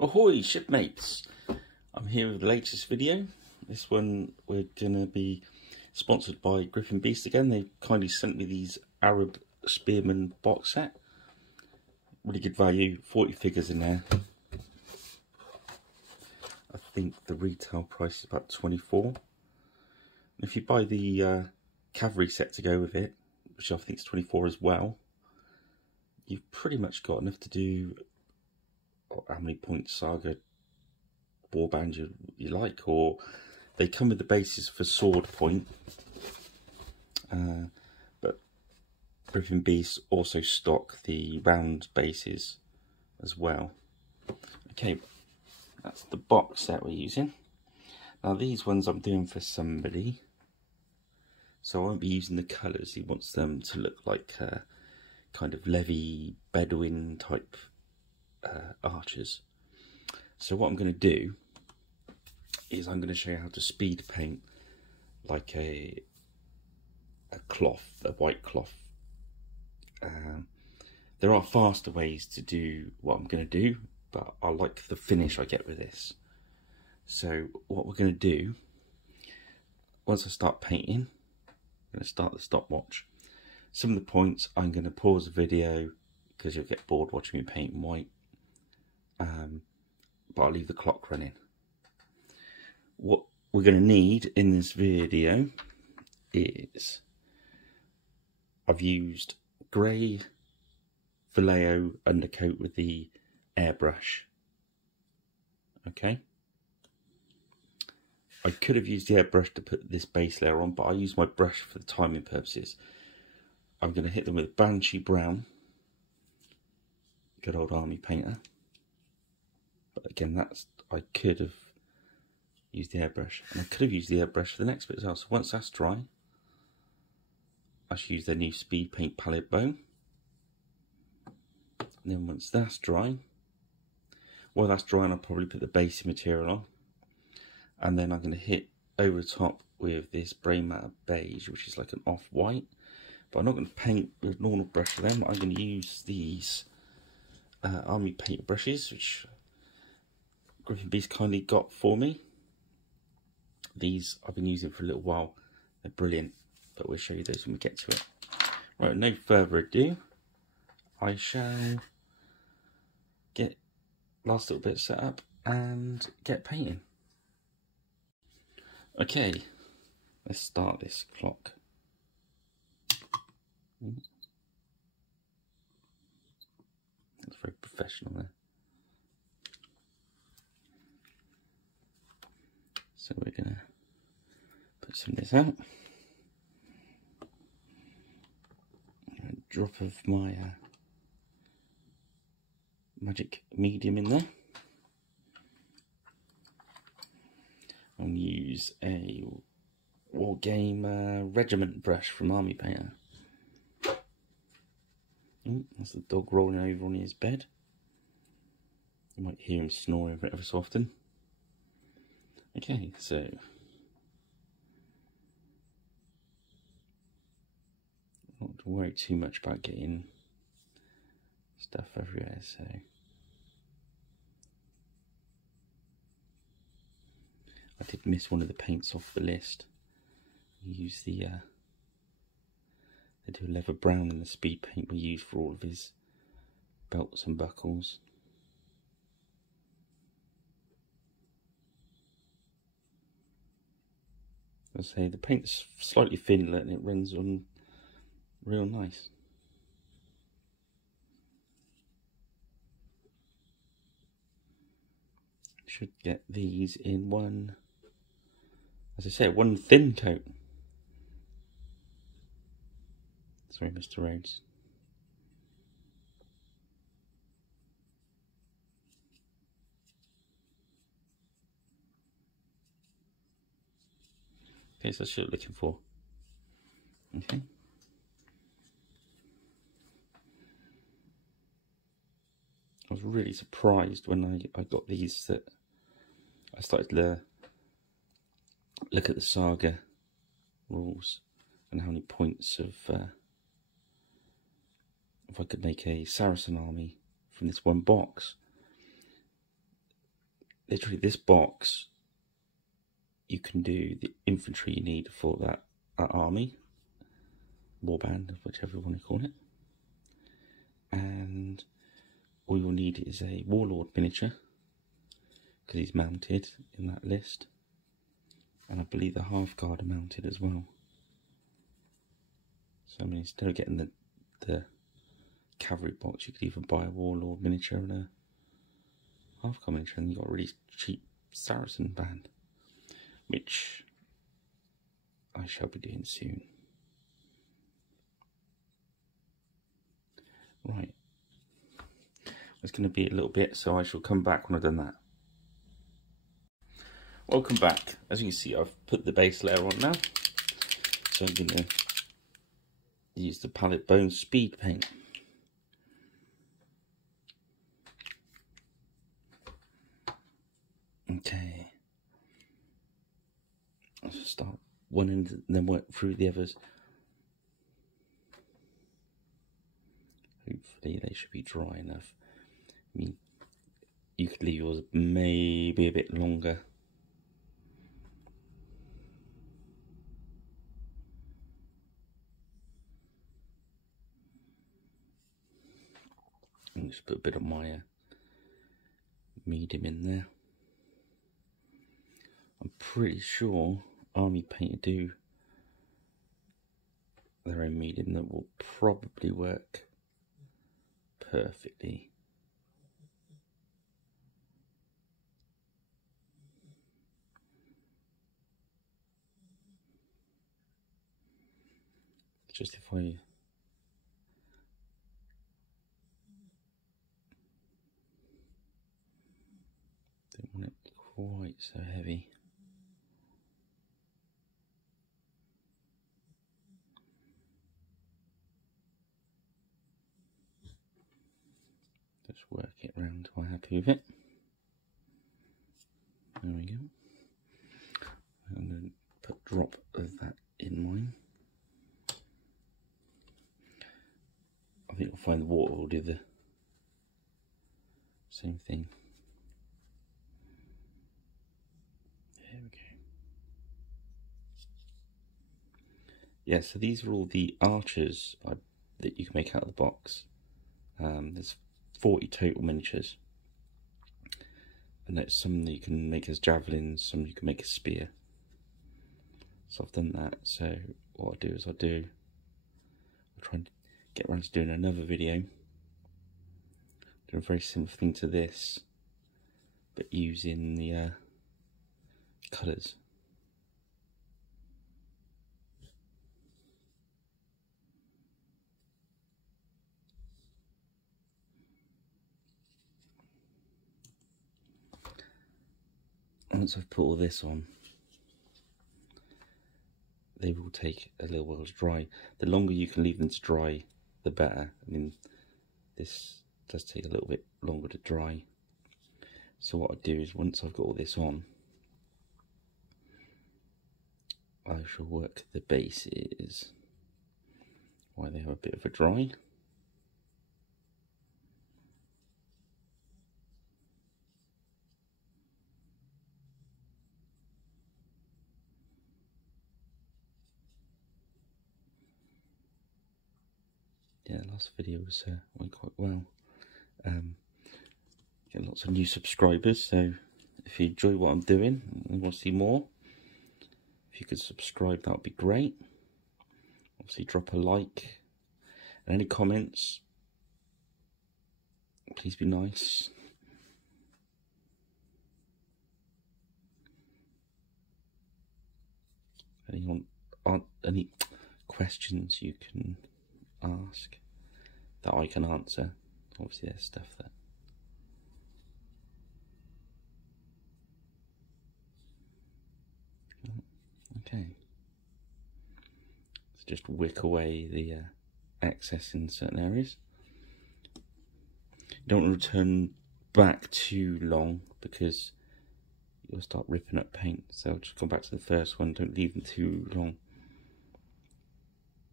Ahoy shipmates! I'm here with the latest video. This one we're going to be sponsored by Griffin Beast again. They kindly sent me these Arab Spearman box set. Really good value, 40 figures in there. I think the retail price is about 24. And if you buy the cavalry set to go with it, which I think is 24 as well, you've pretty much got enough to do how many points saga warband you like, or they come with the bases for sword point, but Griffin Beast also stock the round bases as well. Okay, that's the box set we're using. Now these ones I'm doing for somebody, so I won't be using the colours. He wants them to look like kind of Levy Bedouin type archers. So what I'm going to do is I'm going to show you how to speed paint like a cloth, a white cloth. There are faster ways to do what I'm going to do, but I like the finish I get with this. So what we're going to do, once I start painting, I'm going to start the stopwatch. Some of the points I'm going to pause the video because you'll get bored watching me paint in white. But I'll leave the clock running. What we're going to need in this video is, I've used grey Vallejo undercoat with the airbrush. Okay. I could have used the airbrush to put this base layer on, but I use my brush for the timing purposes. I'm going to hit them with Banshee Brown. Good old army painter. But again, I could have used the airbrush, and I could have used the airbrush for the next bit as well. So once that's dry, I should use their new speed paint palette bow. And then once that's dry, while that's drying, I'll probably put the basic material on, and then I'm going to hit over the top with this Brain Matter Beige, which is like an off-white. But I'm not going to paint with a normal brush for them. I'm going to use these army paint brushes, which Griffin Beast kindly got for me. These I've been using for a little while. They're brilliant, but we'll show you those when we get to it. Right, no further ado, I shall get last little bit set up and get painting. Okay, let's start this clock. That's very professional there. So we're going to put some of this out. A drop of my magic medium in there. I'm going to use a War Game Regiment brush from Army Painter. That's the dog rolling over on his bed. You might hear him snoring every so often. Okay, so not to worry too much about getting stuff everywhere. So I did miss one of the paints off the list. Use the they do a leather brown in the speed paint we use for all of his belts and buckles. I say the paint's slightly thin and it runs on real nice. Should get these in one, as I say, one thin coat. Sorry, Mr. Rhodes. Okay, so that's what I'm looking for. Okay. I was really surprised when I got these, that I started to look at the saga rules and how many points of if I could make a Saracen army from this one box. literally this box, you can do the infantry you need for that army, warband, whichever you want to call it. And all you'll need is a warlord miniature, because he's mounted in that list. And I believe the half guard are mounted as well. So I mean, instead of getting the cavalry box, you could even buy a warlord miniature and a half guard miniature, and you got a really cheap Saracen band, which I shall be doing soon. Right, it's going to be a little bit, so I shall come back when I've done that. Welcome back. As you can see, I've put the base layer on now, so I'm going to use the palette bone speed paint. Okay, I'll just start one end and then work through the others. Hopefully they should be dry enough. I mean, you could leave yours maybe a bit longer. And just put a bit of my medium in there. I'm pretty sure Army Paint do their own medium that will probably work perfectly. Just if I don't want it quite so heavy. Just work it round till I'm happy with it. There we go. I'm going to put a drop of that in mine. I think I'll find the water will do the same thing. There we go. Yeah, so these are all the archers that you can make out of the box. There's 40 total miniatures. And there's some that you can make as javelins, some you can make as spear. So I've done that. So what I'll do is I'll try and get around to doing another video. Doing a very similar thing to this, but using the colours. Once I've put all this on, they will take a little while to dry. The longer you can leave them to dry, the better. I mean, this does take a little bit longer to dry. So what I do is, once I've got all this on, I shall work the bases while they have a bit of a dry. Yeah, the last video went quite well. Getting lots of new subscribers, so if you enjoy what I'm doing and want to see more, if you could subscribe, that would be great. Obviously drop a like, and any comments, please be nice. Any questions you can ask that I can answer. Obviously there's stuff that okay, so just wick away the excess in certain areas. You don't want to return back too long because you'll start ripping up paint, so I'll just go back to the first one. Don't leave them too long.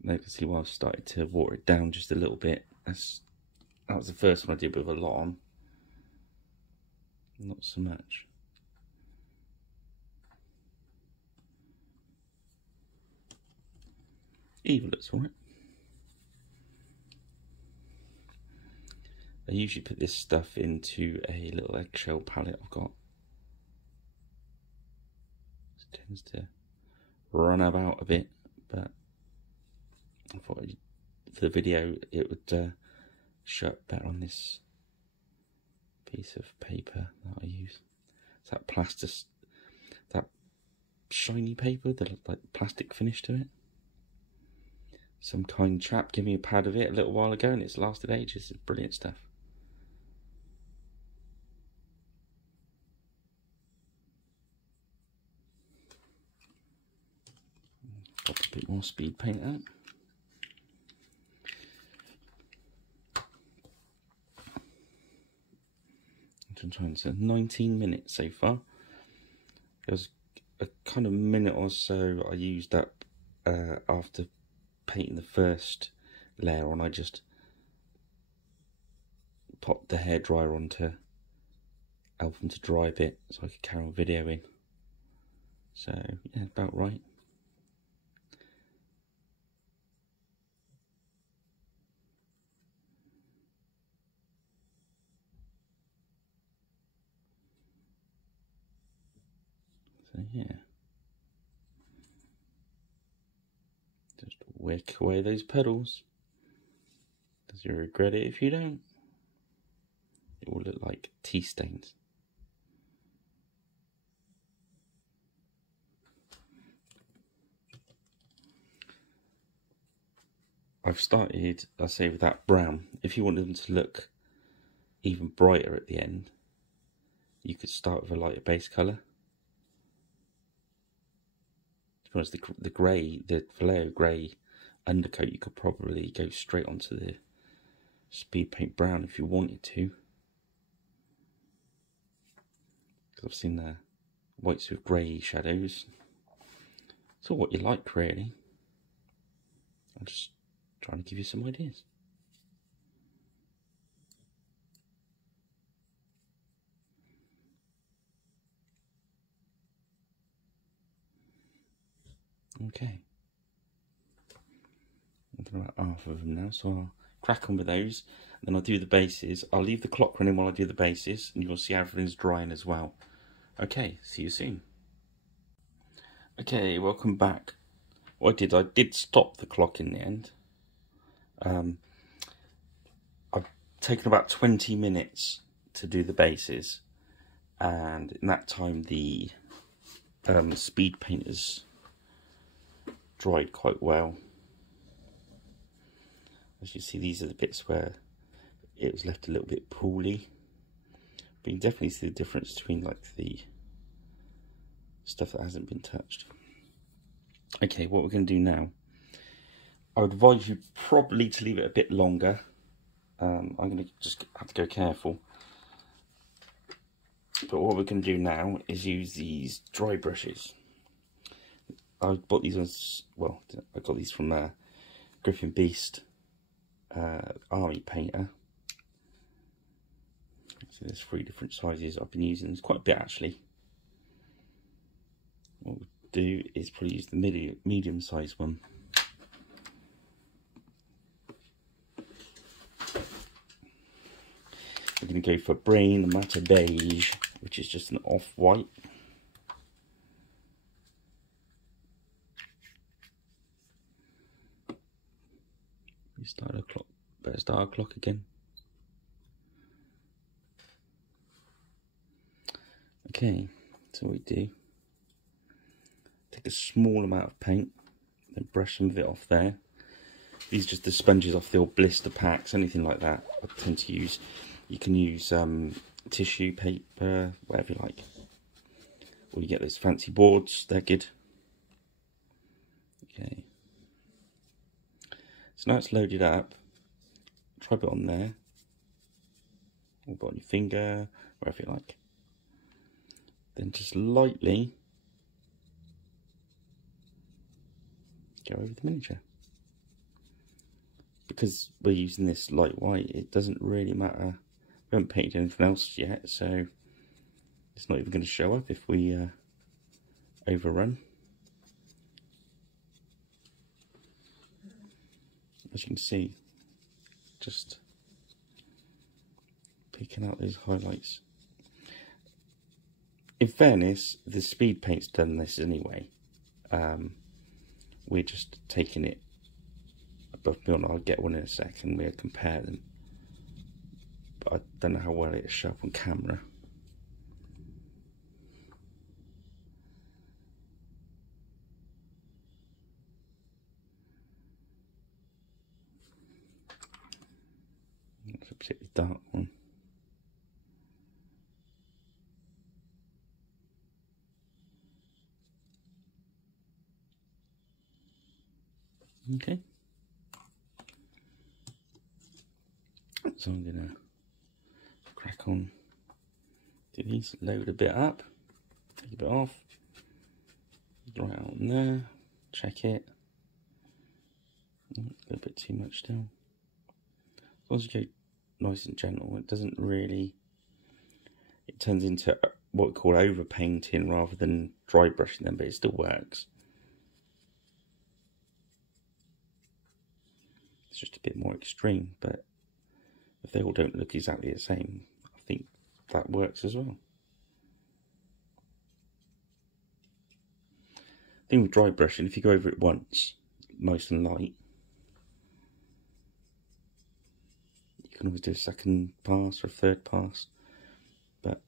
Now you can see why I've started to water it down just a little bit. That was the first one I did with a lot on. Not so much. Even looks alright. I usually put this stuff into a little eggshell palette I've got. It tends to run about a bit, but I thought for the video it would show up better on this piece of paper that I use. It's that plastic, that shiny paper, the like plastic finish to it. Some kind chap gave me a pad of it a little while ago and it's lasted ages. It's brilliant stuff. Got a bit more speed paint out. I'm trying to say 19 minutes so far. There was a kind of minute or so I used up after painting the first layer on. I just popped the hairdryer on to help them to dry a bit so I could carry on videoing. So yeah, about right. So yeah, just wick away those pedals, because you'll regret it if you don't. It will look like tea stains. I've started, I say, with that brown. If you want them to look even brighter at the end, you could start with a lighter base colour. To be honest, the grey, the Vallejo grey undercoat, you could probably go straight onto the speed paint brown if you wanted to. Because I've seen the whites with grey shadows. It's all what you like, really. I'm just trying to give you some ideas. Okay. I've done about half of them now, so I'll crack on with those. And then I'll do the bases. I'll leave the clock running while I do the bases, and you'll see how everything's drying as well. Okay, see you soon. Okay, welcome back. What I did stop the clock in the end. I've taken about 20 minutes to do the bases, and in that time the speed paint has dried quite well. As you see, these are the bits where it was left a little bit pooly, but you can definitely see the difference between like the stuff that hasn't been touched. Okay, what we're going to do now, I would advise you probably to leave it a bit longer. I'm going to just have to go careful. But what we're going to do now is use these dry brushes. I bought these ones, well, I got these from Griffin Beast Army Painter. So there's 3 different sizes I've been using. There's quite a bit actually. What we'll do is probably use the medium size one. We're going to go for Brain Matter Beige, which is just an off-white. Start our clock. Better start our clock again. Okay, so what we do, take a small amount of paint, then brush some of it off there. These are just the sponges off the old blister packs, anything like that I tend to use. You can use tissue paper, whatever you like. Or you get those fancy boards, they're good. Okay. So now it's loaded up. Try it on there. Or put on your finger, wherever you like. Then just lightly go over the miniature. Because we're using this light white, it doesn't really matter. We haven't painted anything else yet, so it's not even going to show up if we overrun. as you can see, just picking out those highlights. In fairness, the speed paint's done this anyway. We're just taking it above and beyond. I'll get one in a second, we'll compare them. But I don't know how well it'll show up on camera. That's a particularly dark one. Okay. So I'm gonna crack on, do these, load a bit up, take a bit off, right out in there, check it. A little bit too much still. As long as you go nice and gentle, it doesn't really, it turns into what we call over painting rather than dry brushing them, but it still works. It's just a bit more extreme, but if they all don't look exactly the same, I think that works as well. The thing with dry brushing, if you go over it once, nice and light, you can always do a second pass or a third pass. But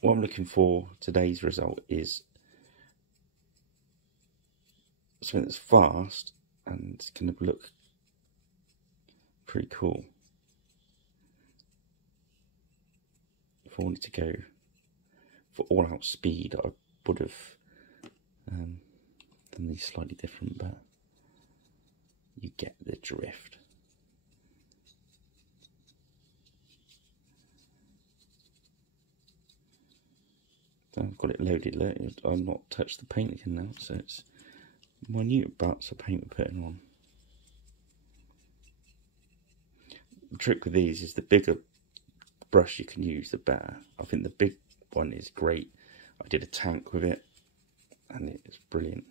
what I'm looking for today's result is something that's fast and it's going to look pretty cool. If I wanted to go for all out speed, I would have done these slightly different, but you get the drift. So I've got it loaded, look, I've not touched the paint again now, so it's minute bits of paint we're putting on. The trick with these is the bigger brush you can use, the better. I think the big one is great. I did a tank with it and it's brilliant.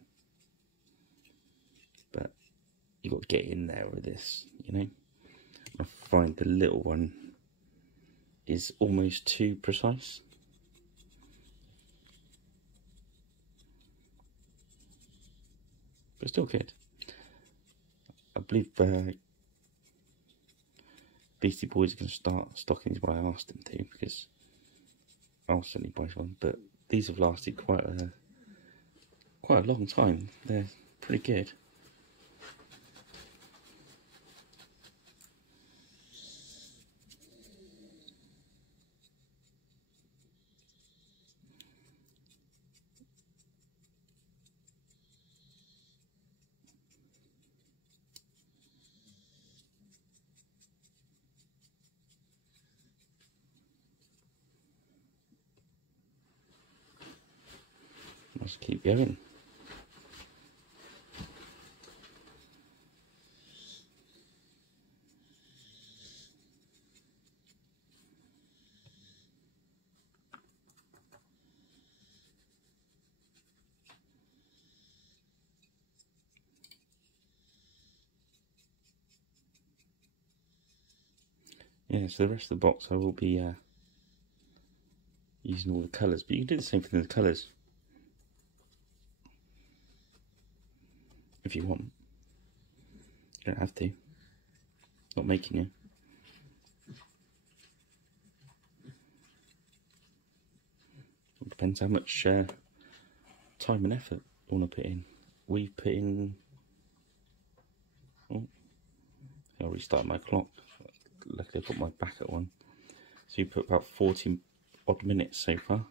But you've got to get in there with this, you know. I find the little one is almost too precise. But still good. I believe Beastie Boys are going to start stocking these when I asked them to, because I'll certainly buy one. But these have lasted quite a long time. They're pretty good. Let's keep going. Yeah, so the rest of the box I will be using all the colours, but you can do the same thing with the colours if you want. You don't have to. Not making you. It depends how much time and effort you want to put in. We've put in. Oh, I'll restart my clock. Luckily, I put my back at one. So you put about 40 odd minutes so far.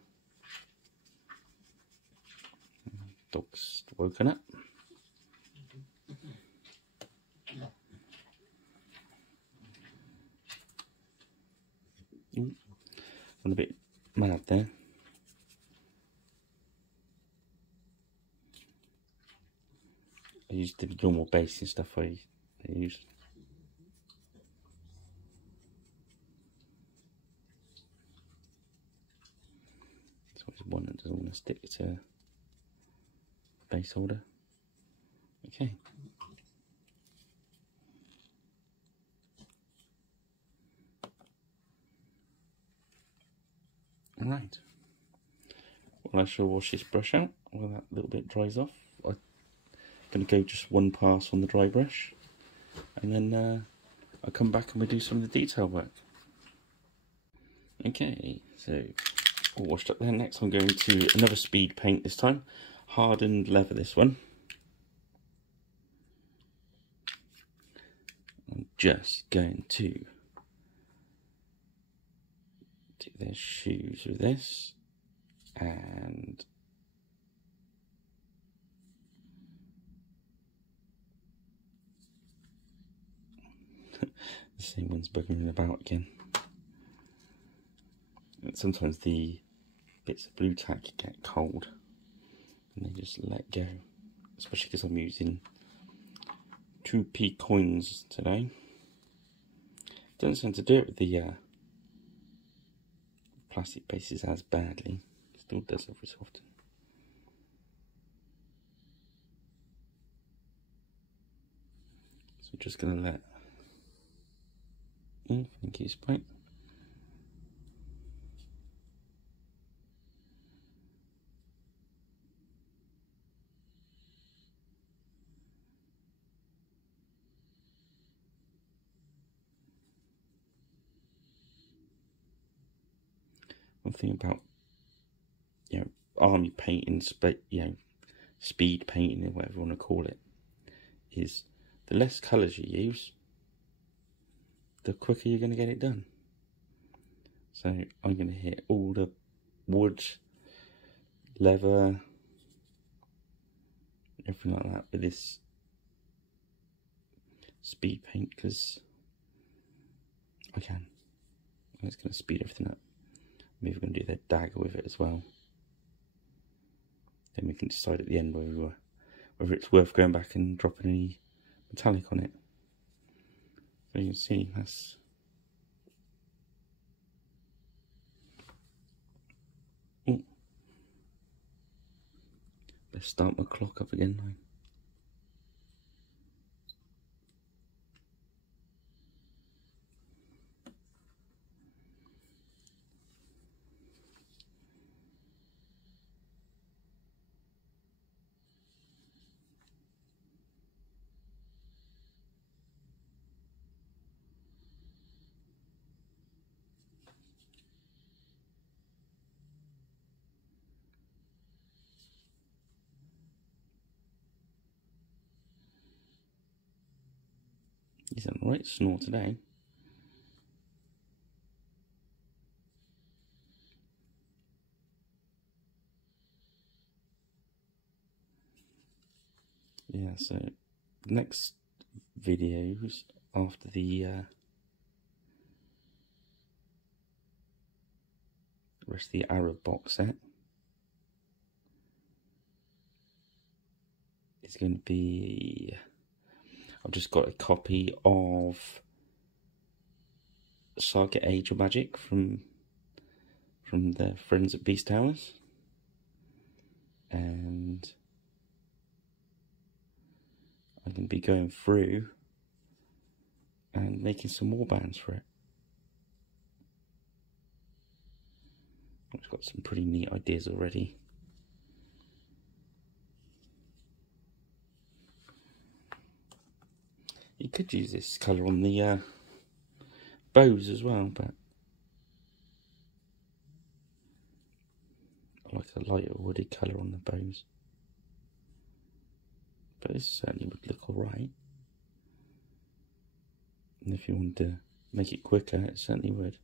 Dog's woken up. I'm a bit mad there. I used the normal base and stuff I used. There's always one that doesn't want to stick to a base holder. Okay. Right. Well, I shall wash this brush out while that little bit dries off. I'm going to go just one pass on the dry brush, and then I'll come back and we'll do some of the detail work. Okay, so all washed up there. Next I'm going to another speed paint, this time hardened leather, this one. I'm just going to do their shoes with this, and the same one's buggering about again. And sometimes the bits of blue tack get cold and they just let go, especially because I'm using 2p coins today. Doesn't seem to do it with the plastic bases as badly. Still does every so often. So we're just going to let... Oh, thank you, Sprite. One thing about, army painting, speed painting, or whatever you want to call it, is the less colours you use, the quicker you're going to get it done. So I'm going to hit all the wood, leather, everything like that with this speed paint, because I can. And it's going to speed everything up. Maybe we're going to do the dagger with it as well. Then we can decide at the end whether it's worth going back and dropping any metallic on it. So you can see that's... Oh. Let's start my clock up again. He's on the right snore today. Yeah, so next videos after the rest of the Arab box set is going to be... I've just got a copy of Saga Age of Magic from the friends at Beast Towers, and I'm going to be going through and making some more bands for it. I've got some pretty neat ideas already. You could use this colour on the bows as well, but I like a lighter wooded colour on the bows. But this certainly would look alright. And if you wanted to make it quicker, it certainly would.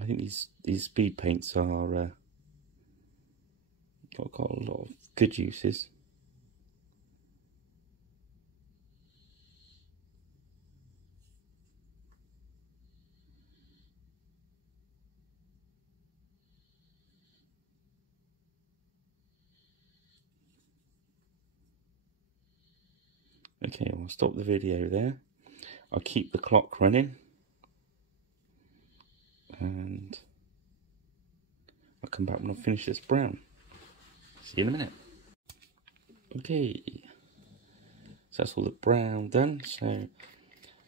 I think these speed paints are got a lot of good uses. Okay, I'll stop the video there. I'll keep the clock running, and I'll come back when I finish this brown. See you in a minute. Okay, so that's all the brown done. So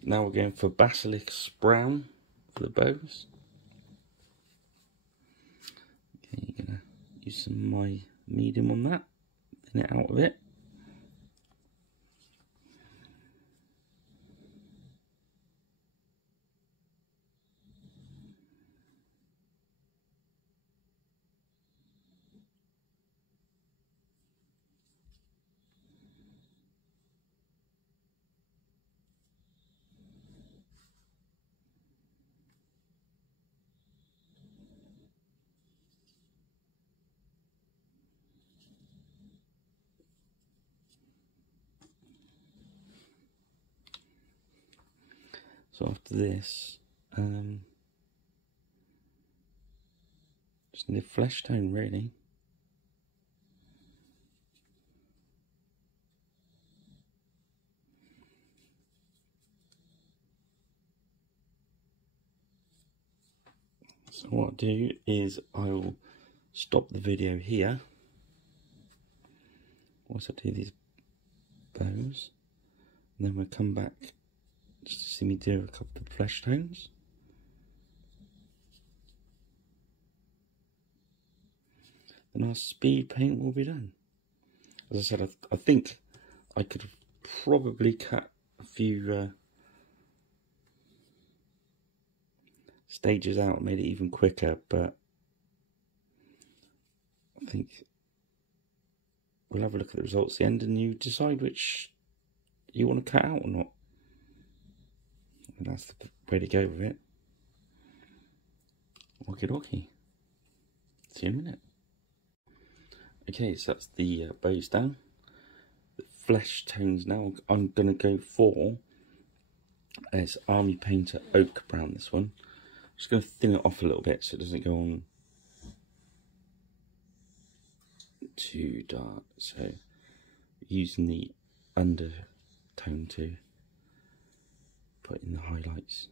Now we're going for basilisk brown for the bows. Okay, you're going to use some of my medium on that, thin it out a bit. So after this, just need a flesh tone really. So what I'll do is I'll stop the video here once I do these bows, and then we'll come back just to see me do a couple of flesh tones. Then our speed paint will be done. As I said, I think I could have probably cut a few stages out and made it even quicker, but I think we'll have a look at the results at the end and you decide which you want to cut out or not. And that's the way to go with it. Okie dokie. See you in a minute. Okay, so that's the bows down. The flesh tones now I'm going to go for is Army Painter Oak Brown, this one. I'm just going to thin it off a little bit so it doesn't go on too dark. So using the undertone to put in the highlights.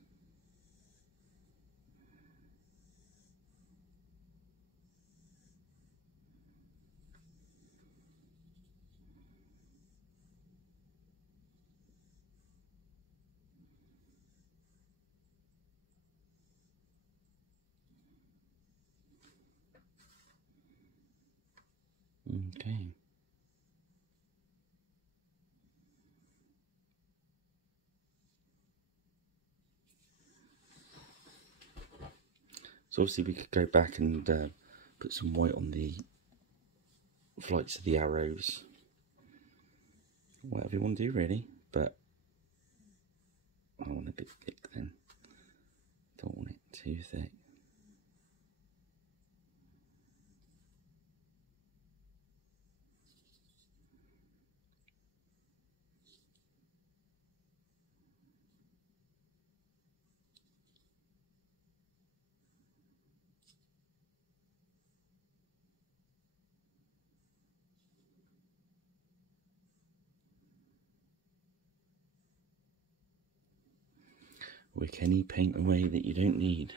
Okay. So obviously we could go back and put some white on the flights of the arrows. Whatever you want to do really, but I want a bit thick then. Don't want it too thick. Wick any paint away that you don't need.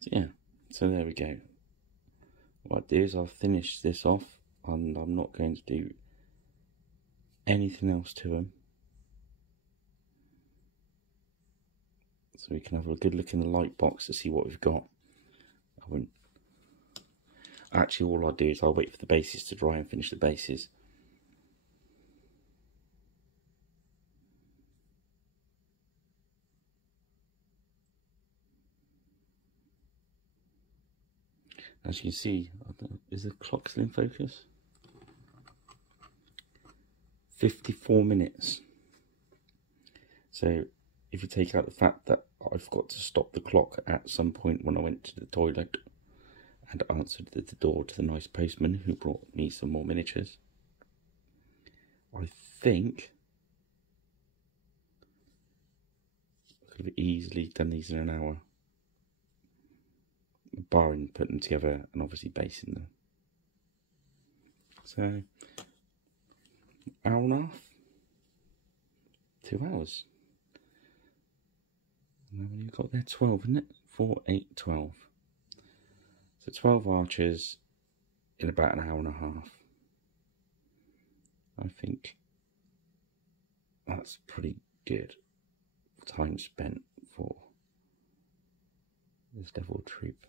So yeah, so there we go. What I'll do is I'll finish this off and I'm not going to do anything else to them. So we can have a good look in the light box to see what we've got. I won't. Actually, all I'll do is I'll wait for the bases to dry and finish the bases. As you can see, is the clock still in focus? 54 minutes. So if you take out the fact that I forgot to stop the clock at some point when I went to the toilet and answered the door to the nice postman who brought me some more miniatures, I think I could have easily done these in an hour, barring putting them together and obviously basing them. So, hour and a half. 2 hours. And then you've got there 12, isn't it? 4, 8, 12. So 12 archers in about an hour and a half. I think that's pretty good time spent for this devil troop.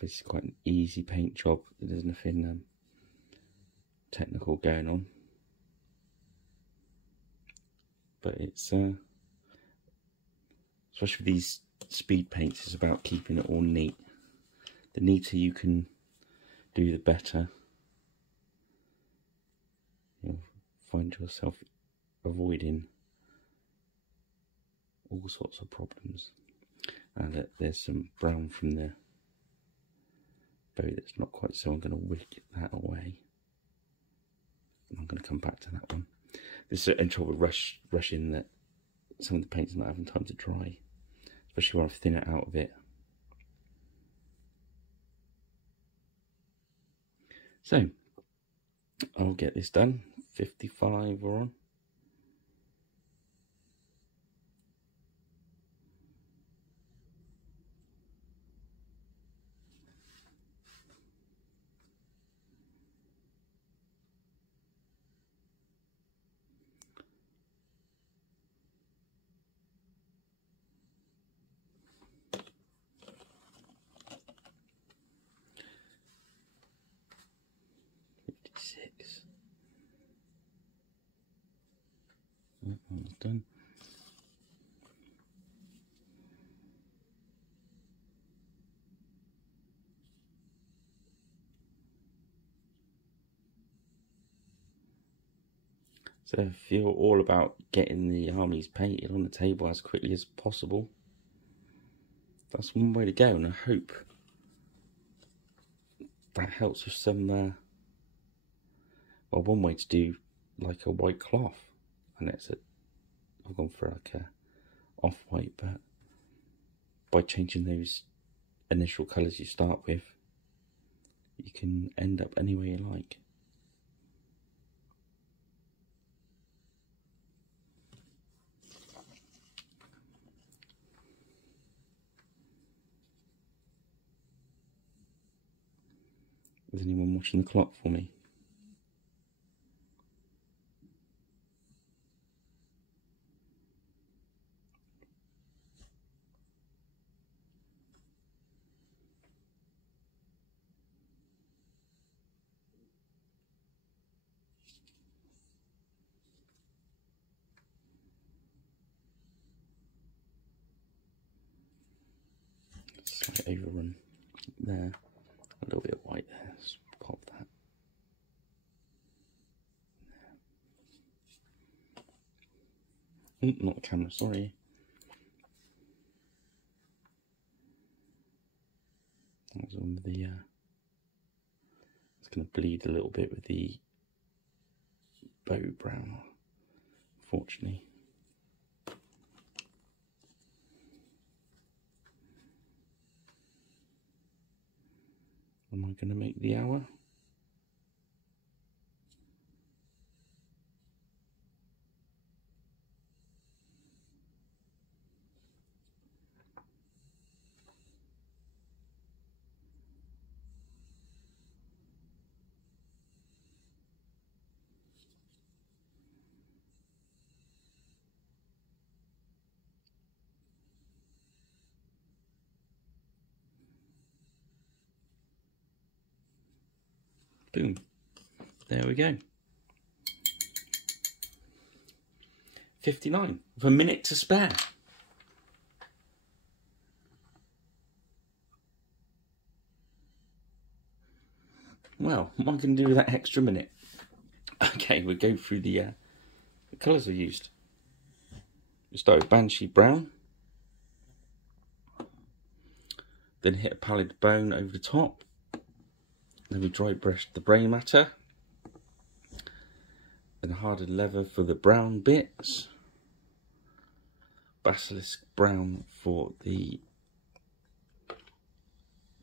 This is quite an easy paint job. There's nothing technical going on, but it's especially with these speed paints, it's about keeping it all neat. The neater you can do, the better. You'll find yourself avoiding all sorts of problems. And there's some brown from the bow that's not quite so. I'm going to wick that away. And I'm going to come back to that one. This is in trouble with rushing that some of the paint's not having time to dry, especially when I thin it out of it. So I'll get this done. 55 we're on. That one's done. So if you're all about getting the armies painted on the table as quickly as possible, that's one way to go, and I hope that helps with some, well, one way to do like a white cloth, and I've gone for like a off-white, but by changing those initial colours you start with, you can end up any way you like. Is anyone watching the clock for me? Slight overrun there. A little bit of white there. Let's pop that. Not the camera, sorry. That was on the it's going to bleed a little bit with the bow brown, unfortunately. Am I going to make the hour? Boom. There we go. 59 with a minute to spare. Well, what am I going to do with that extra minute? Okay, we'll go through the colours I used. We start with Banshee Brown. Then hit a pallid bone over the top. Then we dry brushed the grey matter. Then hardened leather for the brown bits. Basilisk brown for the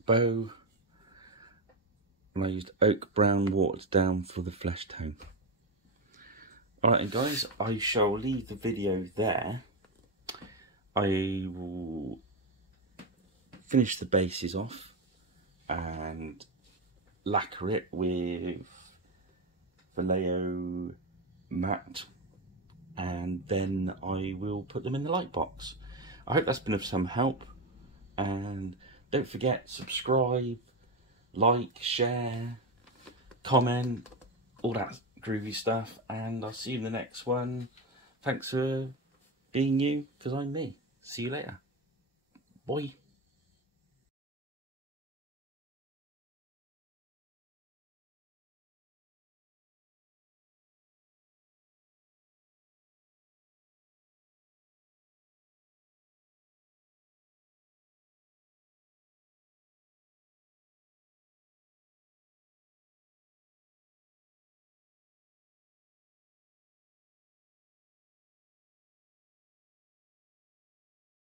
bow. And I used oak brown watered down for the flesh tone. Alright guys, I shall leave the video there. I will finish the bases off and lacquer it with Vallejo matte, and then I will put them in the light box. I hope that's been of some help, and don't forget, subscribe, like, share, comment, all that groovy stuff, and I'll see you in the next one. Thanks for being you, because I'm me. See you later. Bye.